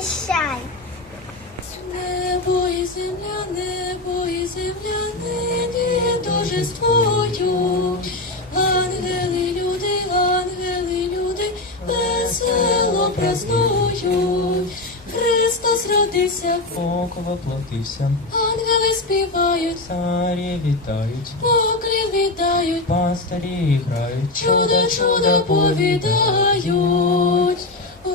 сповіщай. Небо і земля, небо і земля, нині торжествують. Ангели, люди, ангели, люди, весело празнують. Христос родився, Бог воплотився, ангели співають, царі вітають, покрів віддають, пастирі грають, чудо, чудо повідають.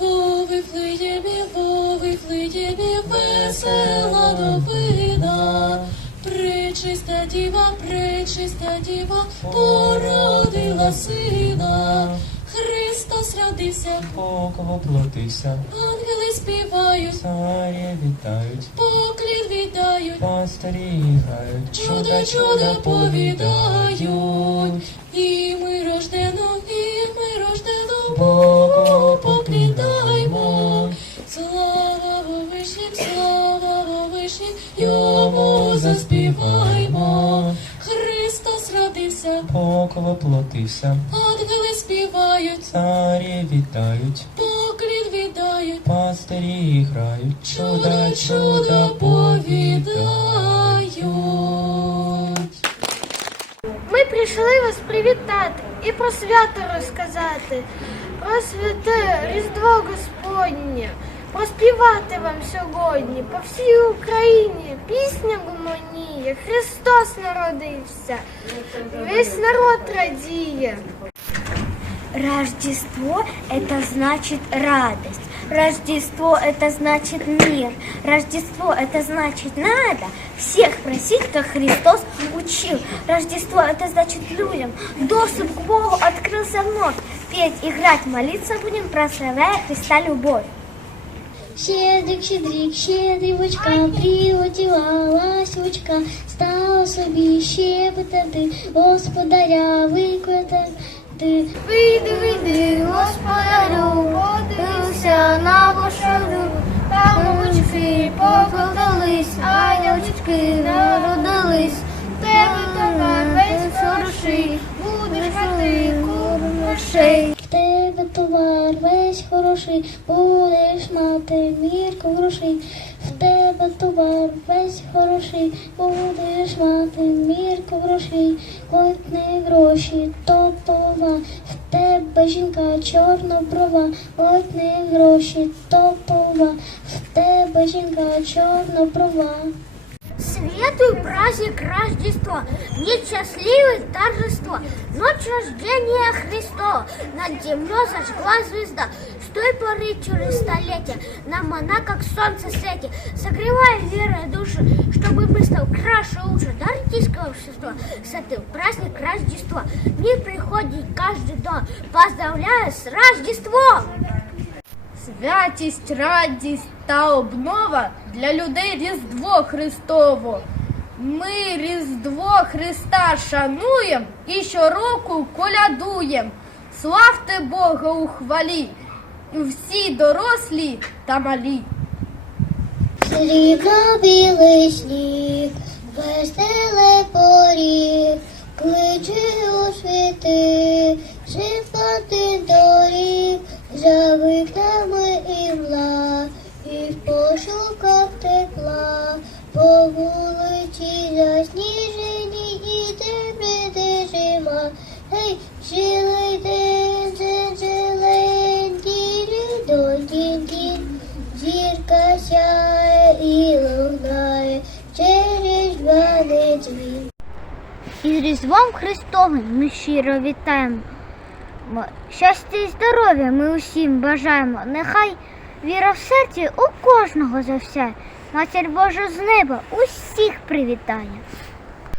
Вови флиємі, вови флиємі, весела новина. Причиста діва, причиста діва, породила сина. Христос родився, Бог воплотився, ангели співають, царі вітають, поклін віддають. пастирі грають, Чудо, чудо повідають, і ми Бог воплотився, ангели співають, царі вітають, поклін віддають. пастирі грають, Чудо, чудо повідають. Ми прийшли вас привітати і про свято розказати, про святе Різдво Господнє, проспівати вам сьогодні по всій Україні. Пісня гуманіє, Христос народився, весь народ радіє. Рождество – это значит радость. Рождество – это значит мир. Рождество – это значит надо всех просить, как Христос учил. Рождество – это значит людям доступ к Богу открылся вновь. Петь, играть, молиться будем, прославляя Христа любовь. Щедрик, щедрик, щедрівочка, прилетіла ласючка, стала собі щебетати, господаря викликати. Вийди, вийди, господарю, подивися на кошару, там очки покладались, ангелочки народились. Тебе товар весь хороший, будеш мати грошей. Товар весь хороший, будеш мати мірку грошей. В тебе товар весь хороший, будеш мати мірку грошей. Хоть не гроші, то пова. В тебе жінка чорноброва, хоть не гроші, то пова. В тебе жінка чорноброва. Светлый праздник Рождества, дни счастливых торжество, ночь рождения Христова, над землей зажгла звезда. С той поры через столетия нам она как солнце светит, согревая верой души, чтобы мы стал краше лучше. Даритийского общества, сатыл праздник Рождества, дни приходит каждый дом, поздравляю с Рождеством! Святість, радість та обнова для людей Різдво Христово. Ми Різдво Христа шануєм і щороку колядуєм. Славте Бога у хвалі, всі дорослі та малі. Срібно білий сніг, веселе поріг, кличе у світи, шипати доріг, за вікнами і мла, і в пошуках тепла, по вулиці засніжені і темне зима. Гей, жилий день, день, зелень, ділі, дін, дін, Зірка сяє і лунає через дваний дзвін. Із Різдвом Христовим ми щиро вітаємо. Щастя і здоров'я ми усім бажаємо. Нехай віра в серці у кожного зався. Матір Божа з неба усіх привітає.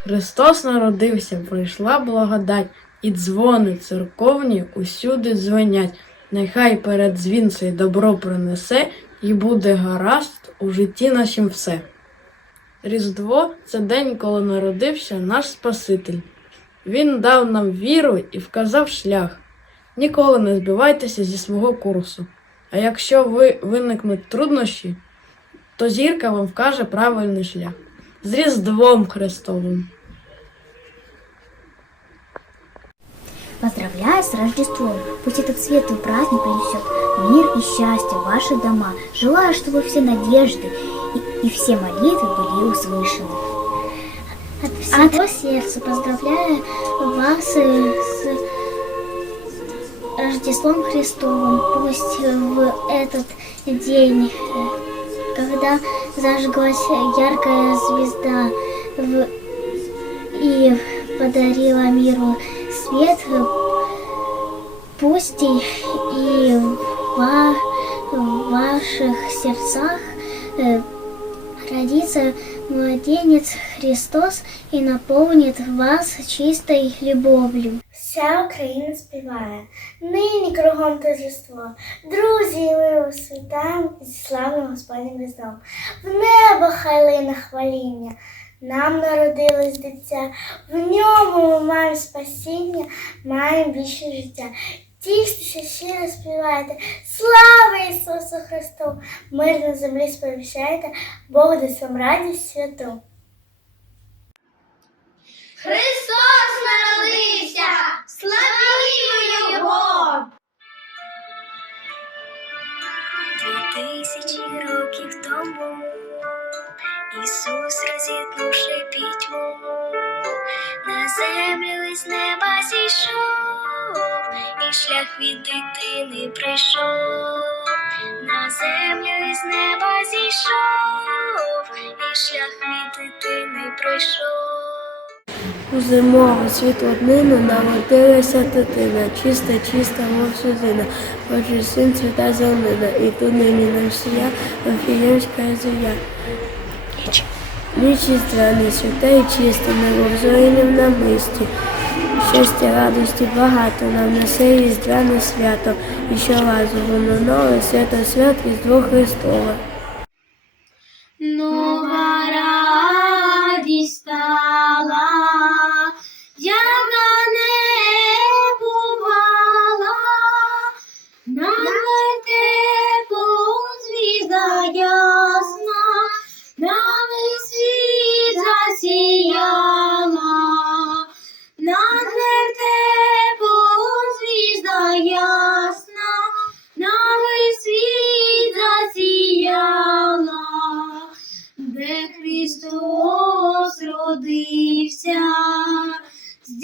Христос народився, прийшла благодать, і дзвони церковні усюди дзвенять. Нехай перед дзвін цей добро принесе, і буде гаразд у житті нашім все. Різдво це день, коли народився наш Спаситель. Він дав нам віру і вказав шлях. Ніколи не збивайтеся зі свого курсу. А якщо ви виникнуть труднощі, то зірка вам вкаже правильний шлях. З Різдвом Христовим! Поздравляю с Рождеством! Пусть этот светлый праздник принесет мир и счастье в ваши дома. Желаю, чтобы все надежды и, и все молитвы были услышаны. От всего сердца поздравляю вас э, с Рождеством Христовым. Пусть в этот день, когда зажглась яркая звезда в- и подарила миру свет, пусть и, и во- в ваших сердцах э, родится младенец Христос і наповнить вас чистою любов'ю. Вся Україна співає, нині кругом торжество. Друзі, ми вас вітаємо зі славним Господнім Різдвом. В небо хай лине хваління. Нам народилось дитя, в ньому ми маємо спасіння, маємо більше життя. Тіштеся, щиро співайте, слава Ісусу Христу! Мир на землі сповіщайте, Бог дасть вам радість святу. Христос народився! Славімо Його! Дві тисячі років тому Ісус, розітнувши пітьму, на землю із неба зійшов, і шлях від дитини прийшов, на землю із неба зійшов, і шлях від дитини прийшов. У зимову світло днину народилася дитина, чиста, чиста, мов сузина, Божий син свята землина, і тут нині нам сія, Вифіємська зія. Ніч різдвяна, свята і чиста, небо взоїнем на мисті. Щастя, радості багато нам несе різдвяне свято, і що разу воно нове, свято свят Різдво Христове. Нова Христос родився, з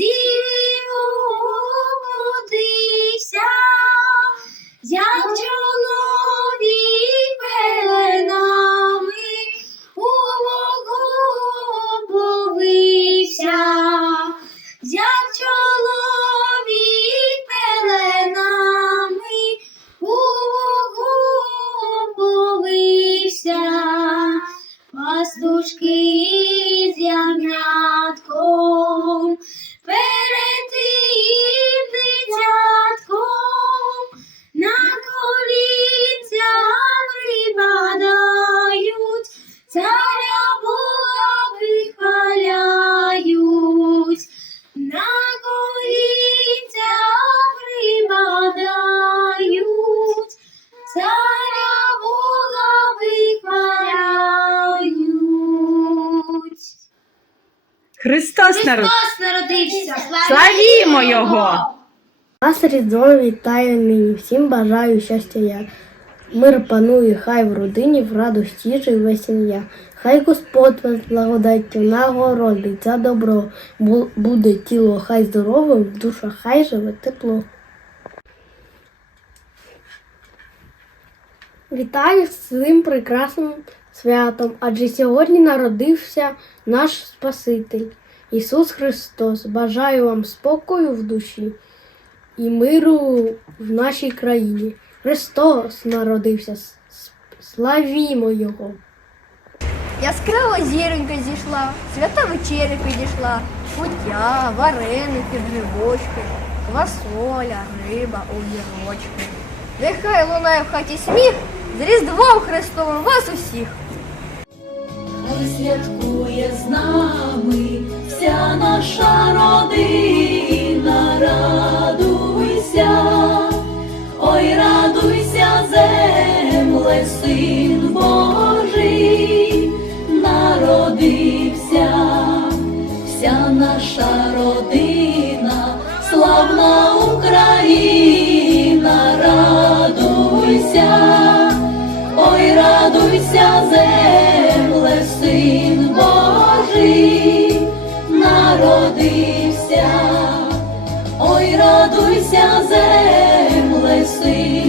Христос народ. Христос народився! Славімо Його! Вас Різдво вітаю нині, всім бажаю щастя я. Мир панує, хай в родині, в радості живе сім'я. Хай Господь вас благодаттю нагородить за добро. Буде тіло хай здоровим, душа хай живе тепло. Вітаю з цим прекрасним святом, адже сьогодні народився наш Спаситель, Ісус Христос. Бажаю вам спокою в душі і миру в нашій країні. Христос народився. Славімо Його! Яскрава зіронька зійшла, свята вечеря підійшла, пуття, вареники, грибочки, квасоля, риба, огірочки. Нехай лунає в хаті сміх, з Різдвом Христовим вас усіх! Хай святкує з нами вся наша родина, радуйся, ой, радуйся, земле, син Божий, народився, вся наша родина. Славна Україна, радуйся, ой, радуйся, земле, народився. Ой, радуйся, земле, син